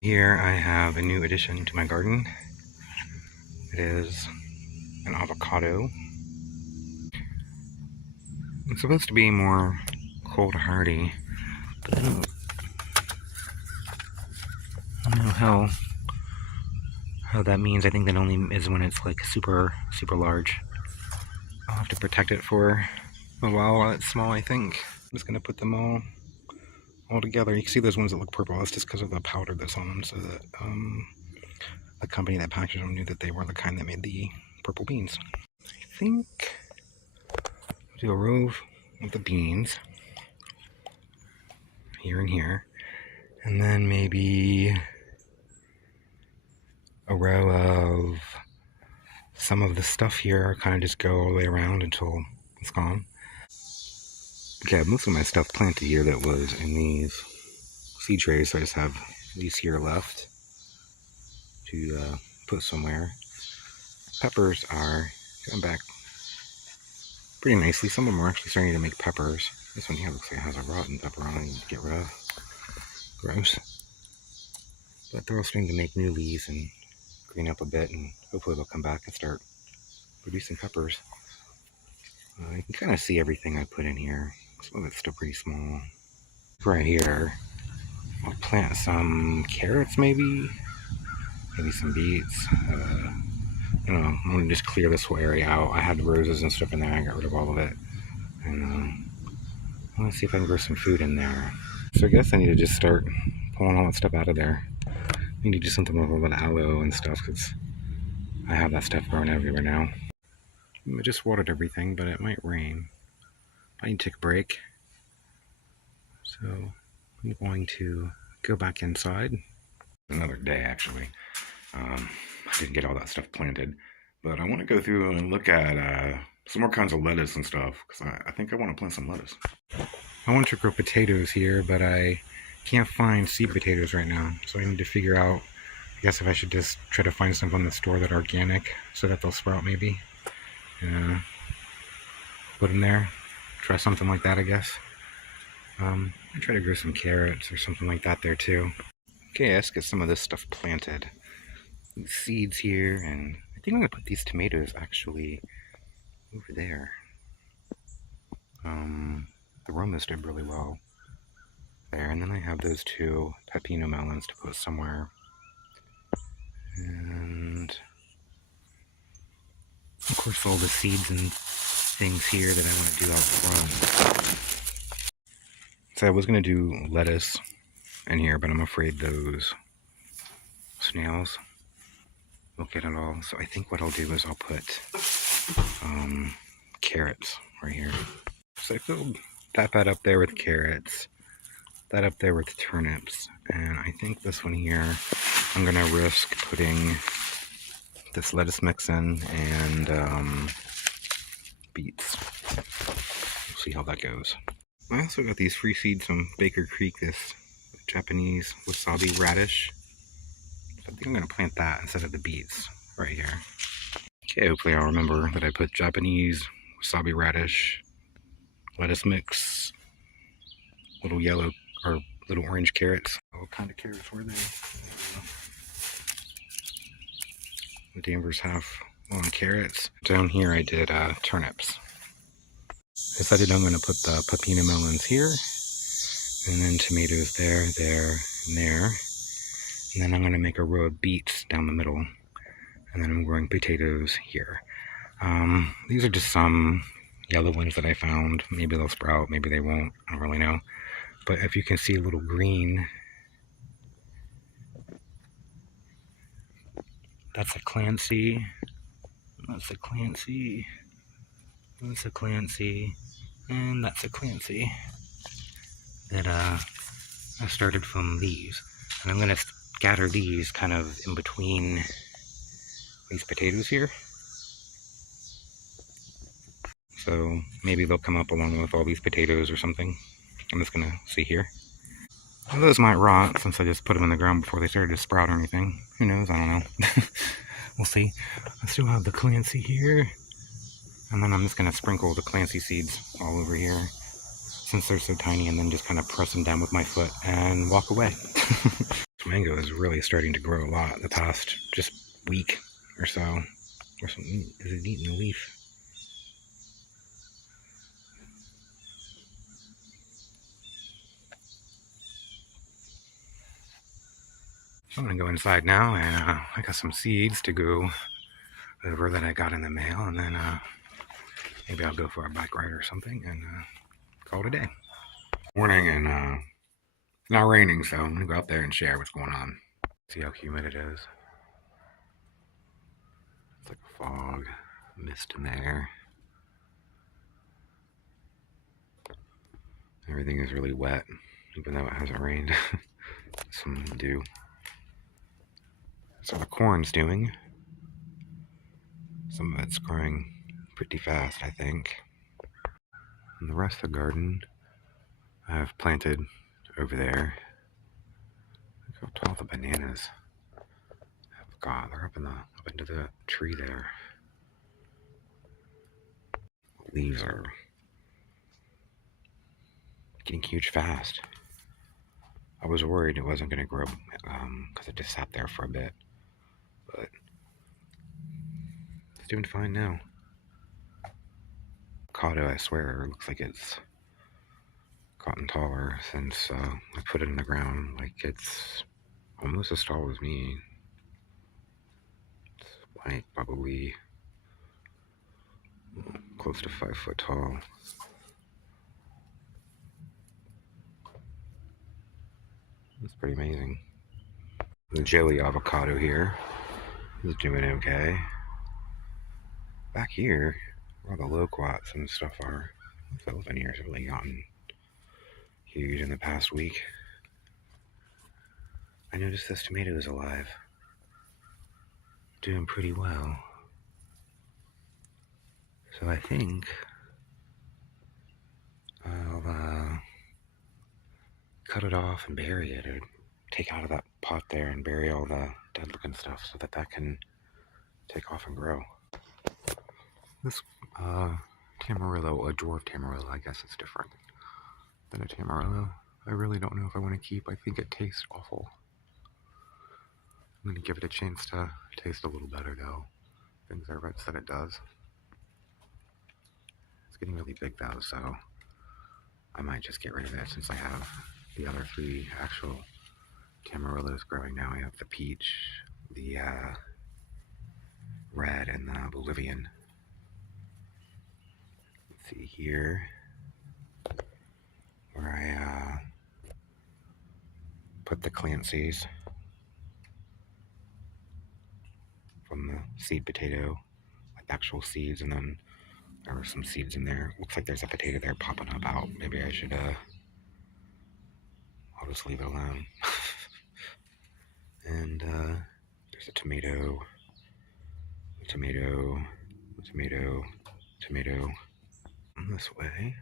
Here I have a new addition to my garden. It is an avocado. It's supposed to be more cold hardy, but I don't know how that means. I think that only is when it's like super large. I'll have to protect it for a while it's small, I think. I'm just gonna put them all together. You can see those ones that look purple. That's just because of the powder that's on them, so that the company that packaged them knew that they were the kind that made the purple beans. I think I'll do a row of the beans here and here, and then maybe a row of some of the stuff here, kind of just go all the way around until it's gone. Okay, most of my stuff planted here that was in these seed trays, so I just have these here left to put somewhere. Peppers are going back pretty nicely. Some of them are actually starting to make peppers. This one here looks like it has a rotten pepper on it. I need to get rid of. Gross. But they're all starting to make new leaves and green up a bit, and hopefully they'll come back and start producing peppers. You can kind of see everything I put in here. Some of it's still pretty small. Right here, I'll plant some carrots maybe some beets. I don't know, I'm going to just clear this whole area out. I had roses and stuff in there, I got rid of all of it. And I want to see if I can grow some food in there. So I guess I need to just start pulling all that stuff out of there. I need to do something with all that aloe and stuff, because I have that stuff growing everywhere now. I just watered everything, but it might rain. I need to take a break. So I'm going to go back inside. Another day, actually. I didn't get all that stuff planted, but I want to go through and look at some more kinds of lettuce and stuff, because I think I want to plant some lettuce. I want to grow potatoes here, but I can't find seed potatoes right now, so I need to figure out, I guess, if I should just try to find some from the store that are organic, so that they'll sprout maybe. Put them there, try something like that, I guess. I try to grow some carrots or something like that there too. Okay, let's get some of this stuff planted. These seeds here, and I think I'm gonna put these tomatoes actually over there. The Romas did really well there, and then I have those two pepino melons to put somewhere. And of course all the seeds and things here that I want to do out front. So I was going to do lettuce in here, but I'm afraid those snails will get it all. So I think what I'll do is I'll put carrots right here. So I filled that bed up there with carrots, that up there with turnips, and I think this one here I'm going to risk putting this lettuce mix in and beets. We'll see how that goes. I also got these free seeds from Baker Creek, this Japanese wasabi radish. I think I'm going to plant that instead of the beets right here. Okay, hopefully I'll remember that I put Japanese wasabi radish, lettuce mix, little yellow or little orange carrots. What kind of carrots were they? The Danvers half on carrots. Down here I did turnips. I decided I'm going to put the pepino melons here, and then tomatoes there, there, and there. And then I'm going to make a row of beets down the middle, and then I'm growing potatoes here. These are just some yellow ones that I found. Maybe they'll sprout, maybe they won't, I don't really know. But if you can see a little green, that's a Clancy, that's a Clancy, that's a Clancy, and that's a Clancy that I started from these. And I'm going to scatter these kind of in between these potatoes here. So maybe they'll come up along with all these potatoes or something. I'm just going to see here. Well, those might rot since I just put them in the ground before they started to sprout or anything. Who knows? I don't know. We'll see. I still have the Clancy here. And then I'm just going to sprinkle the Clancy seeds all over here, since they're so tiny, and then just kind of press them down with my foot and walk away. This mango is really starting to grow a lot the past just week or so. Or something. Is it eating the leaf? I'm gonna go inside now, and I got some seeds to go over that I got in the mail, and then maybe I'll go for a bike ride or something and call it a day. Morning, and it's not raining, so I'm gonna go out there and share what's going on. See how humid it is. It's like a fog, mist in the air. Everything is really wet, even though it hasn't rained. Some dew. So the corn's doing. Some of it's growing pretty fast, I think. And the rest of the garden I've planted over there. Look how tall the bananas have got. They're up into the tree there. The leaves are getting huge fast. I was worried it wasn't going to grow because it just sat there for a bit, but it's doing fine now. Avocado, I swear, looks like it's gotten taller since I put it in the ground. Like, it's almost as tall as me. It's like probably close to 5 foot tall. It's pretty amazing. The Joey avocado here is doing okay. Back here, where all the loquats and stuff are, the elephant ears have really gotten huge in the past week. I noticed this tomato is alive. Doing pretty well. So I think I'll cut it off and bury it, or take out of that pot there and bury all the dead looking stuff so that can take off and grow. This Tamarillo, a dwarf Tamarillo, I guess it's different than a Tamarillo. I really don't know if I want to keep. I think it tastes awful. I'm going to give it a chance to taste a little better though. Things are right said it does. It's getting really big though, so I might just get rid of it since I have the other 3 actual Tamarillos growing now. I have the peach, the red, and the Bolivian. Let's see here where I put the Clancy's from the seed potato, like actual seeds, and then there were some seeds in there. Looks like there's a potato there popping up out. Maybe I should I'll just leave it alone. And there's a tomato, tomato, tomato, tomato. This way,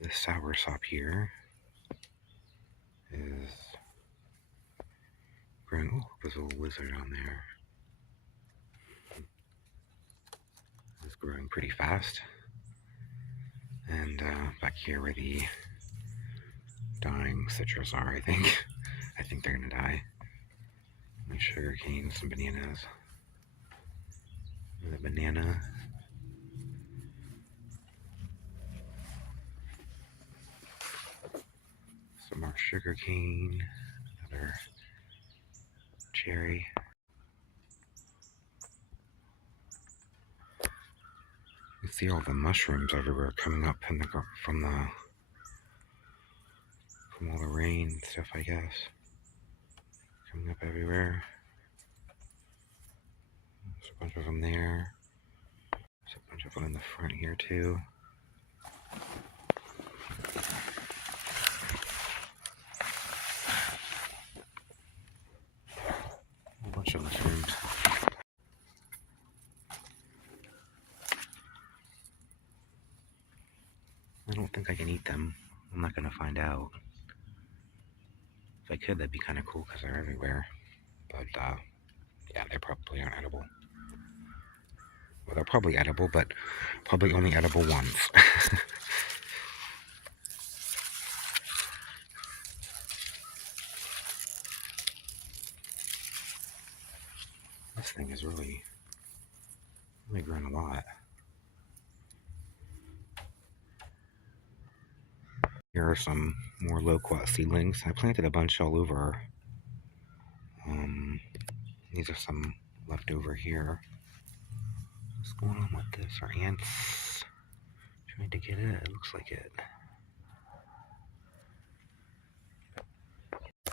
this soursop here is growing. Oh, there's a little lizard on there. It's growing pretty fast. And back here where the dying citrus are, I think. I think they're gonna die. My sugar cane, some bananas. Another banana. Some more sugar cane. Another cherry. You see all the mushrooms everywhere coming up in from all the rain and stuff, I guess. Coming up everywhere. There's a bunch of them there. There's a bunch of them in the front here too. A bunch of mushrooms. I don't think I can eat them. I'm not gonna find out. If I could, that'd be kind of cool because they're everywhere. But yeah, they probably aren't edible. Well, they're probably edible, but probably only edible once. This thing is really grown a lot. Here are some more loquat seedlings. I planted a bunch all over. These are some left over here. What's going on with this? Are ants trying to get in? It looks like it.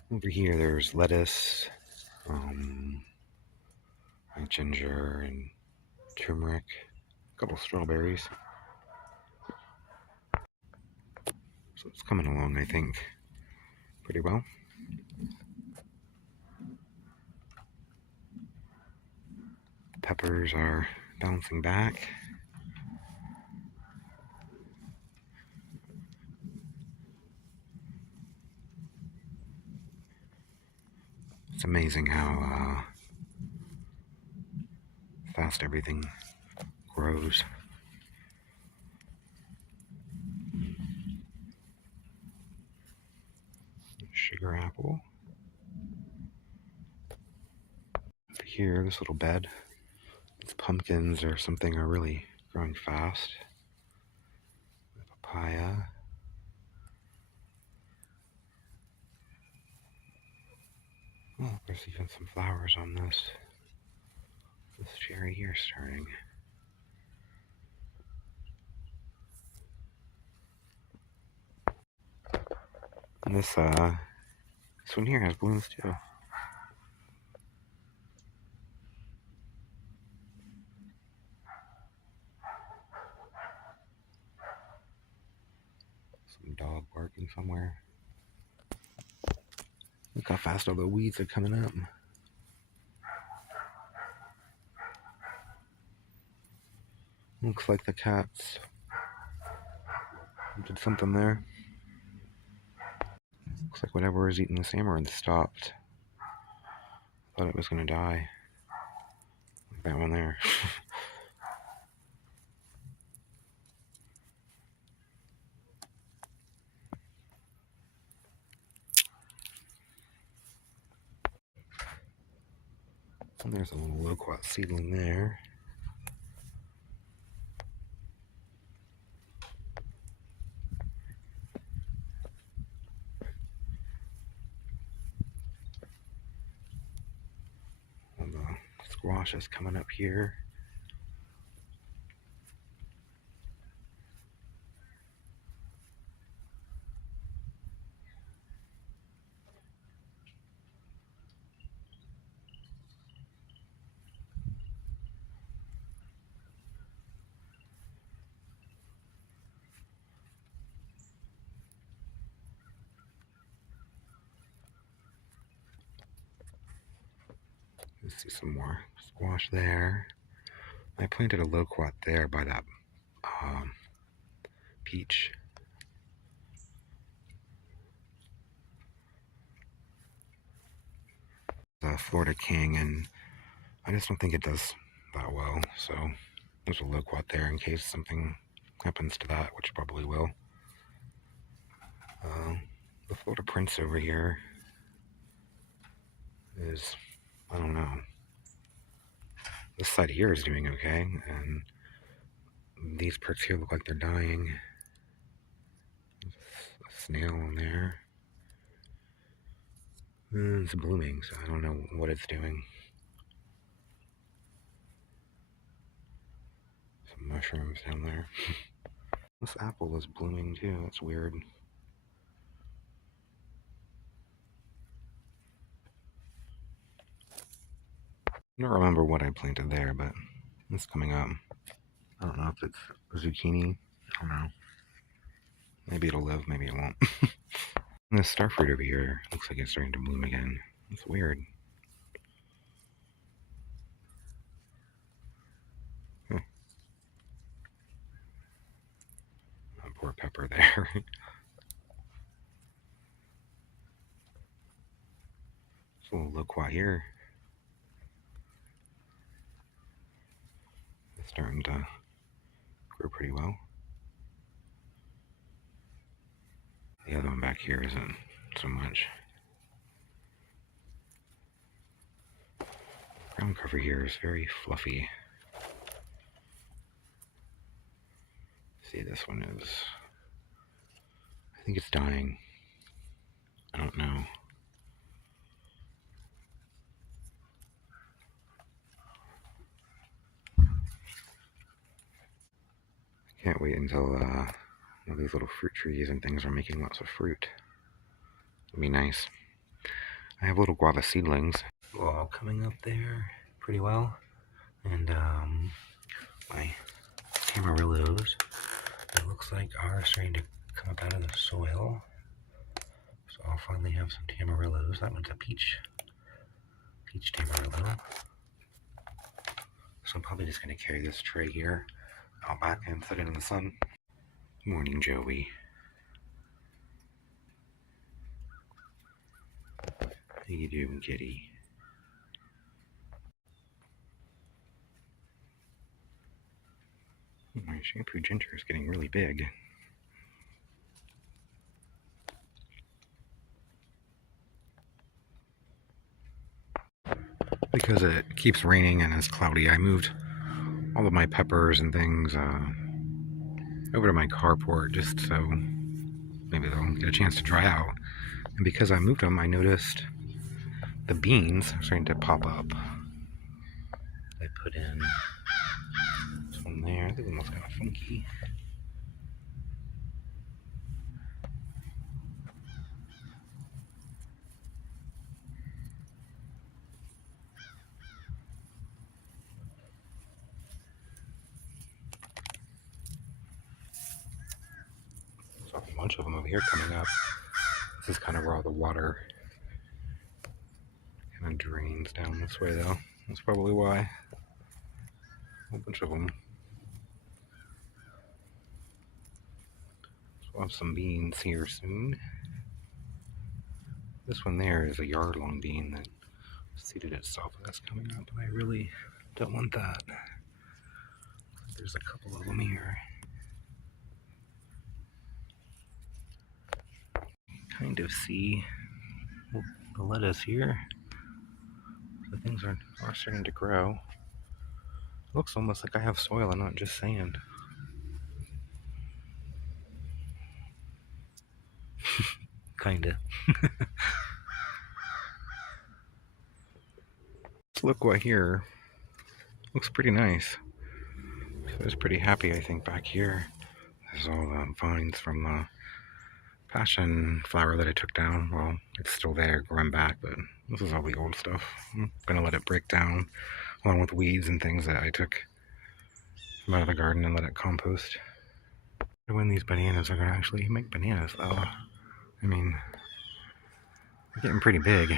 Over here, there's lettuce, ginger, and turmeric. A couple strawberries. So it's coming along, I think, pretty well. Peppers are bouncing back. It's amazing how fast everything grows. Sugar apple. Over here, this little bed, these pumpkins or something are really growing fast. Papaya. Oh, there's even some flowers on this cherry here starting. And this one here has blooms too. Some dog barking somewhere. Look how fast all the weeds are coming up. Looks like the cats did something there. Looks like whatever was eating this amaranth stopped. Thought it was gonna die. Like that one there. And there's a little loquat seedling there. And the squash is coming up here. Let's see some more squash there. I planted a loquat there by that peach. The Florida King, and I just don't think it does that well. So there's a loquat there in case something happens to that, which probably will. The Florida Prince over here is, I don't know. This side here is doing okay, and these parts here look like they're dying. There's a snail in there. It's blooming, so I don't know what it's doing. Some mushrooms down there. This apple is blooming too, that's weird. I don't remember what I planted there, but it's coming up. I don't know if it's zucchini. I don't know. Maybe it'll live, maybe it won't. And this starfruit over here looks like it's starting to bloom again. It's weird. Oh, poor pepper there. This little loquat here. It's starting to grow pretty well. The other one back here isn't so much. Ground cover here is very fluffy. See, this one is, I think it's dying. I don't know. Can't wait until all these little fruit trees and things are making lots of fruit. It'll be nice. I have little guava seedlings all coming up there pretty well. And my tamarillos, it looks like, are starting to come up out of the soil. So I'll finally have some tamarillos. That one's a peach tamarillo. So I'm probably just going to carry this tray here out back and set it in the sun. Morning, Joey. How you doing, kitty? My shampoo ginger is getting really big. Because it keeps raining and it's cloudy, I moved all of my peppers and things over to my carport just so maybe they'll get a chance to dry out. And because I moved them, I noticed the beans are starting to pop up. I put in this one there. This one looks kind of funky. So a bunch of them over here coming up. This is kind of where all the water kind of drains down this way, though. That's probably why. A whole bunch of them. So we'll have some beans here soon. This one there is a yard-long bean that seeded itself. That's coming up, but I really don't want that. There's a couple of them here. Kind of see the lettuce here. The things are starting to grow. It looks almost like I have soil and not just sand. Kinda. Let's look what here. Looks pretty nice. I was pretty happy, I think, back here. There's all the vines from the passion flower that I took down. Well, it's still there, growing back, but this is all the old stuff. I'm gonna let it break down, along with weeds and things that I took from out of the garden and let it compost. When these bananas are gonna actually make bananas, though. I mean, they're getting pretty big.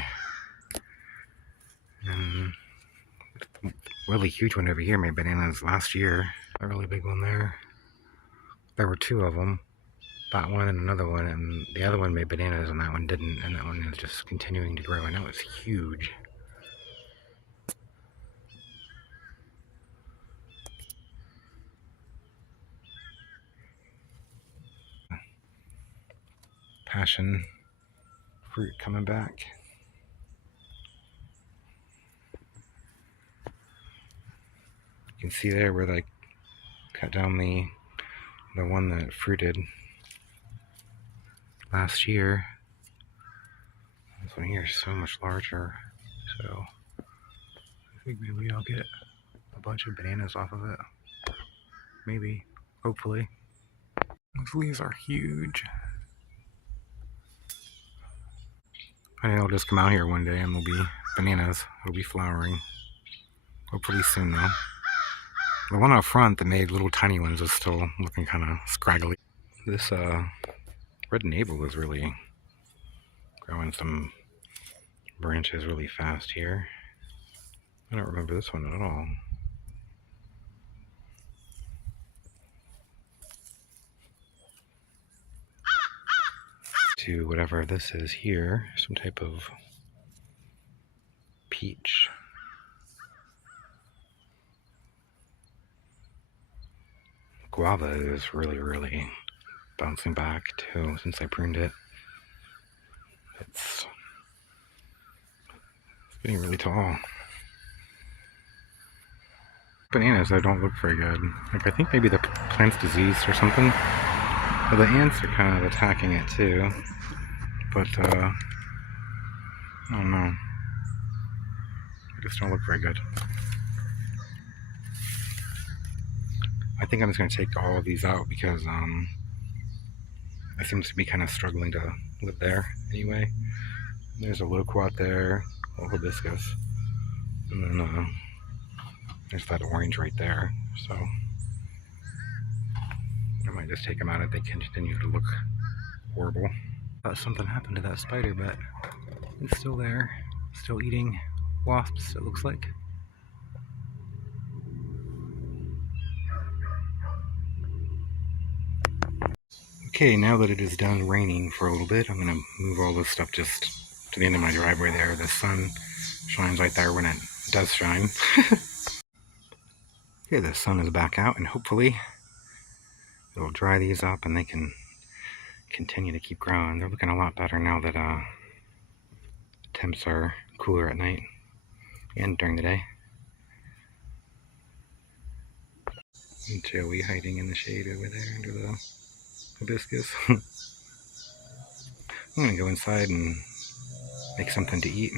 And a really huge one over here made bananas last year. A really big one there. There were two of them. That one and another one, and the other one made bananas and that one didn't, and that one is just continuing to grow. I know it's huge. Passion fruit coming back. You can see there where they cut down the one that fruited last year. This one here is so much larger, so I think maybe I'll get a bunch of bananas off of it. Maybe, hopefully. Those leaves are huge. I think I'll just come out here one day and there'll be bananas. It'll be flowering. Hopefully soon, though. The one out front that made little tiny ones is still looking kind of scraggly. This red navel is really growing some branches really fast here. I don't remember this one at all. To whatever this is here, some type of peach. Guava is really bouncing back too since I pruned it. It's getting really tall. Bananas though don't look very good. Like, I think maybe the plant's diseased or something. Well, the ants are kind of attacking it too. But, I don't know. They just don't look very good. I think I'm just going to take all of these out because, I seem to be kind of struggling to live there anyway. There's a loquat there, a hibiscus, and then there's that orange right there. So I might just take them out if they continue to look horrible. Thought something happened to that spider, but it's still there, still eating wasps, it looks like. Okay, now that it is done raining for a little bit, I'm going to move all this stuff just to the end of my driveway there. The sun shines right there when it does shine. Okay, the sun is back out, and hopefully it'll dry these up and they can continue to keep growing. They're looking a lot better now that temps are cooler at night and during the day. And Joey hiding in the shade over there under the hibiscus. I'm gonna go inside and make something to eat.